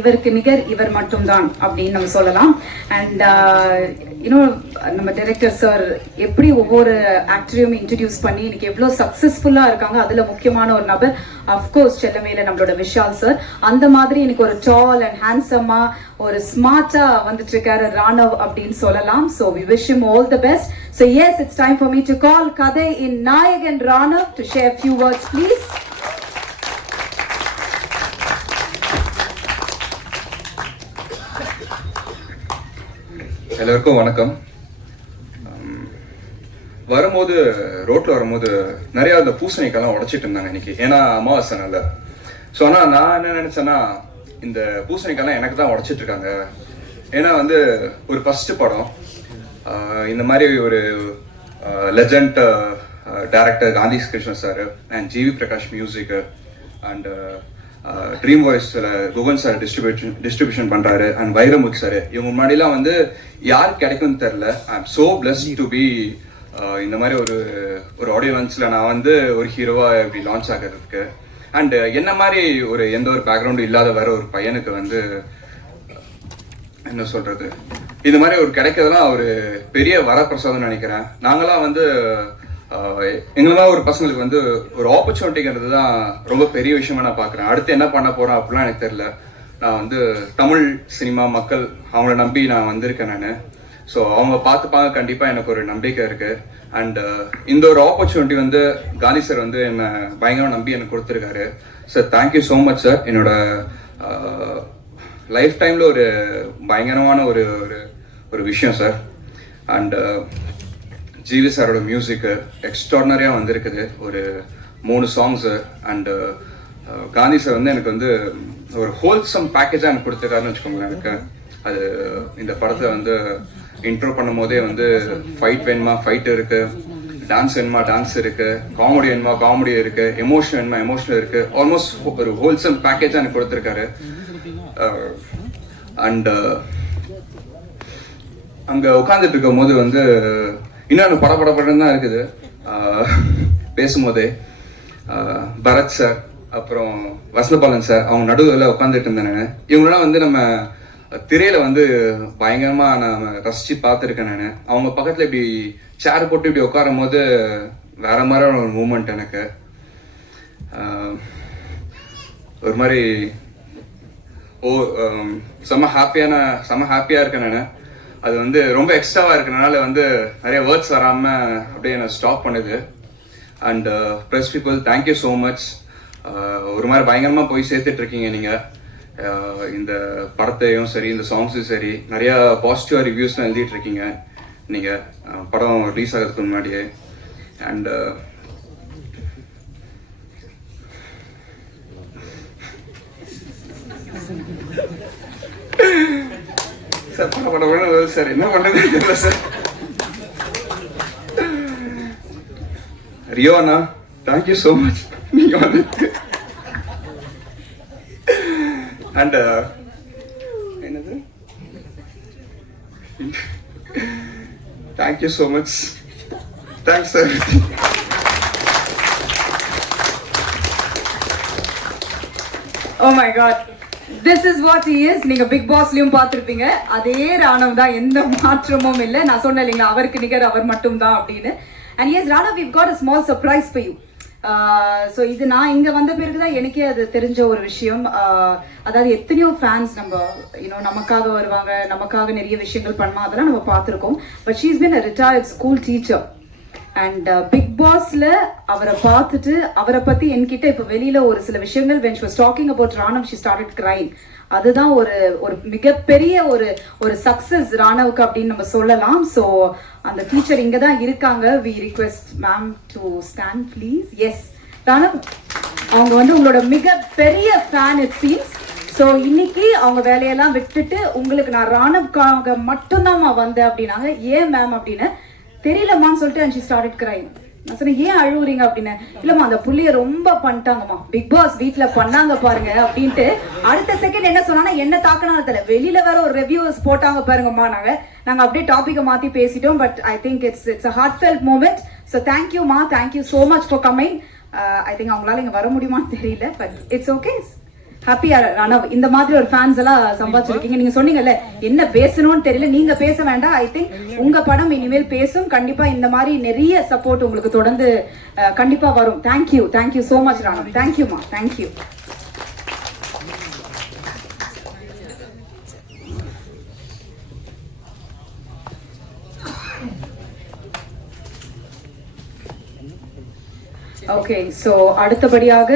இவருக்கு நிகர் இவர் மட்டும்தான் அப்படின்னு நம்ம சொல்லலாம். அண்ட் இன்னும் நம்ம டைரக்டர் சார் எப்படி ஒவ்வொரு ஆக்டரையும் இன்ட்ரடியூஸ் பண்ணி இன்னைக்கு எவ்வளவு சக்சஸ்ஃபுல்லா இருக்காங்க. அதுல முக்கியமான ஒரு நபர் அஃப்கோர்ஸ் செல்லமேல நம்மளோட விஷால் சார். அந்த மாதிரி இன்னைக்கு ஒரு டால் அண்ட் ஹேண்ட்ஸமா ஒரு ஸ்மார்ட்டா வந்துட்டு இருக்காரு ராணவ் அப்படின்னு சொல்லலாம். So we wish him all the best. So yes, it's time for me to call Kadai in Nayagan Ranav to share a few words, please. எல்லாருக்கும் வணக்கம். வரும்போது ரோட்ல வரும்போது நிறைய அந்த பூசணிக்கெல்லாம் உடைச்சிட்டு இருந்தாங்க இன்னைக்கு, ஏன்னா அமாவாசை நாள். ஸோ ஆனால் நான் என்ன நினைச்சேன்னா, இந்த பூசணிக்கெல்லாம் எனக்கு தான் உடைச்சிட்டு இருக்காங்க. ஏன்னா வந்து ஒரு ஃபர்ஸ்ட் படம், இந்த மாதிரி ஒரு legend director Gandhi Krishnan sir and GV Prakash music and dream வாய்ஸ்ல குகன் சார் டிஸ்ட்ரிபியூஷன் பண்றாரு அண்ட் வைரமுத் சார். இவங்க முன்னாடிலாம் வந்து யாருக்கு கிடைக்கும்னு தெரியல. I am so blessed to be இந்த மாதிரி ஒரு ஆடியோ லான்ச்ல நான் வந்து ஒரு ஹீரோவா இப்படி லான்ச் ஆகிறதுக்கு. அண்ட் என்ன மாதிரி ஒரு எந்த ஒரு பேக்ரவுண்டும் இல்லாத வேற ஒரு பையனுக்கு வந்து என்ன சொல்றது, இது மாதிரி ஒரு கிடைக்கிறதுலாம் ஒரு பெரிய வரப்பிரசாதம்னு நினைக்கிறேன். நாங்களாம் வந்து எங்களா ஒரு பசங்களுக்கு வந்து ஒரு ஆப்பர்ச்சுனிட்டிங்கிறது தான் ரொம்ப பெரிய விஷயமா நான் பார்க்குறேன். அடுத்து என்ன பண்ண போறேன் அப்படிலாம் எனக்கு தெரியல. நான் வந்து தமிழ் சினிமா மக்கள் அவங்கள நம்பி நான் வந்திருக்கேன் நான். ஸோ அவங்க பார்த்துப்பாங்க, கண்டிப்பாக எனக்கு ஒரு நம்பிக்கை இருக்கு. அண்ட் இந்த ஒரு ஆப்பர்ச்சுனிட்டி வந்து காந்தி சார் வந்து என்னை பயங்கரமாக நம்பி எனக்கு கொடுத்துருக்காரு. Sir thank you so much sir. என்னோட லைஃப் டைம்ல ஒரு பயங்கரமான ஒரு ஒரு விஷயம் சார். அண்ட் ஜிவி சாரோட மியூசிக்கு எக்ஸ்ட்ராடனரியாக வந்திருக்குது, ஒரு 3 சாங்ஸு. அண்டு காந்தி சார் வந்து எனக்கு வந்து ஒரு ஹோல்சம் பேக்கேஜாக எனக்கு கொடுத்துருக்காருன்னு வச்சுக்கோங்களேன். எனக்கு அது இந்த படத்தை வந்து இன்ட்ரோ பண்ணும் போதே வந்து ஃபைட் வேணுமா ஃபைட் இருக்கு, டான்ஸ் வேணுமா டான்ஸ் இருக்கு, காமெடி வேணுமா காமெடி இருக்கு, எமோஷன் வேணுமா எமோஷனல் இருக்கு. ஆல்மோஸ்ட் ஒரு ஹோல்சம் பேக்கேஜாக எனக்கு கொடுத்துருக்காரு. அண்ட் அங்கே உட்காந்துட்டு இருக்கும் போது வந்து இன்னொன்று படப்படப்படம் தான் இருக்குது. பேசும்போதே பரத் சார் அப்புறம் வசந்தபாலன் சார் அவங்க நடுவில் உட்காந்துட்டு இருந்தேன். இவங்களாம் வந்து நம்ம திரையில வந்து பயங்கரமா நான் ரசிச்சு பார்த்துருக்கேன் நான். அவங்க பக்கத்துல இப்படி சேர் போட்டு இப்படி உட்காரும் போது வேற மாதிரி ஒரு மூமெண்ட் எனக்கு. ஒரு மாதிரி செம்ம ஹாப்பியா இருக்கேன் நான். அது வந்து ரொம்ப எக்ஸ்ட்ராவா இருக்கனால வந்து நிறைய வேர்ட்ஸ் வராம அப்படியே என்ன ஸ்டாப் பண்ணுது. And press people thank you so much. ஒரு மாதிரி பயங்கரமா போய் சேர்த்துட்டு இருக்கீங்க நீங்க. இந்த படத்தையும் சரி இந்த சாங்ஸும் சரி நிறைய பாசிட்டிவா ரிவ்யூஸ்லாம் எழுதிட்டு இருக்கீங்க நீங்க படம் ரிலீஸ் ஆகிறதுக்கு முன்னாடியே. அண்ட் சார் படம் சார் என்ன பண்றது தெரியல சார். ரியோ அண்ணா தேங்க்யூ ஸோ மச். நீங்க வந்து அண்ட் என்னது thank you so much. Thanks sir. Oh my God. This is what he is. நீங்க பிக் பாஸ்லயும் பார்த்திருப்பீங்க, அதே ராணவ் தான், எந்த மாற்றமும் இல்லை. நான் சொன்னேன் இல்லைங்களா, அவருக்கு நிகர் அவர் மட்டும் தான் அப்படின்னு. And yes, Ranav, we've got a small surprise for you. So இது நான் இங்கே வந்த பிறகு தான் எனக்கே அது தெரிஞ்ச ஒரு விஷயம். அதாவது எத்தனையோ ஃபேன்ஸ் நம்ம நமக்காக வருவாங்க, நமக்காக நிறைய விஷயங்கள் பண்ணலாம், அதெல்லாம் நம்ம பார்த்துருக்கோம். But she is been a retired school teacher. And big பாஸ்ல அவரை பார்த்துட்டு அவரை பத்தி என்கிட்ட இப்போ வெளியில ஒரு சில விஷயங்கள் when she was talking about Ranav, she started crying. அதுதான் ஒரு மிகப்பெரிய ஒரு சக்சஸ் ராணவுக்கு அப்படின்னு நம்ம சொல்லலாம். ஸோ அந்த டீச்சர் இங்க தான் இருக்காங்க. We request ma'am to stand please. Yes Ranav, அவங்க வந்து உங்களோட மிகப்பெரிய ஃபேன் இட் சீன்ஸ். ஸோ இன்னைக்கு அவங்க வேலையெல்லாம் விட்டுட்டு உங்களுக்கு நான் ராணவுக்காக மட்டும்தான் வந்தேன் அப்படின்னாங்க. ஏன் மேம் அப்படின்னு தெரியலம்மான்னு சொல்லிட்டு and she started crying. நான் சொன்னேன் ஏன் அழுவுறீங்க அப்படின்னு. இல்லம்மா அந்த புள்ளிய ரொம்ப பண்ணிட்டாங்கம்மா, பிக் பாஸ் வீட்டுல பண்ணாங்க பாருங்க அப்படின்ட்டு. அடுத்த செகண்ட் என்ன சொன்னா என்ன தாக்கினாலும் தெரியல, வெளியில வேற ஒரு ரிவ்யூஸ் போட்டாங்க பாருங்கம்மா. நாங்க அப்படியே டாபிக்கை மாத்தி பேசிட்டோம். But I think it's a heartfelt moment. So thank you மா, thank you so much for coming. I think அவங்களால இங்க வர முடியுமான்னு தெரியல, but it's okay. Happy Ranav. இந்த மாதிரி ஒரு ஃபேன்ஸ் எல்லாம் சம்பாதிச்சிருக்கீங்க. நீங்க சொன்னீங்கல்ல என்ன பேசணும்னு தெரியல, நீங்க பேச வேண்டாம். ஐ திங்க் உங்க படம் இனிமேல் பேசும். கண்டிப்பா இந்த மாதிரி நிறைய சப்போர்ட் உங்களுக்கு தொடர்ந்து கண்டிப்பா வரும். Thank you so much Ranav. தேங்க்யூமா, தேங்க்யூ. ஓகே, ஸோ அடுத்தபடியாக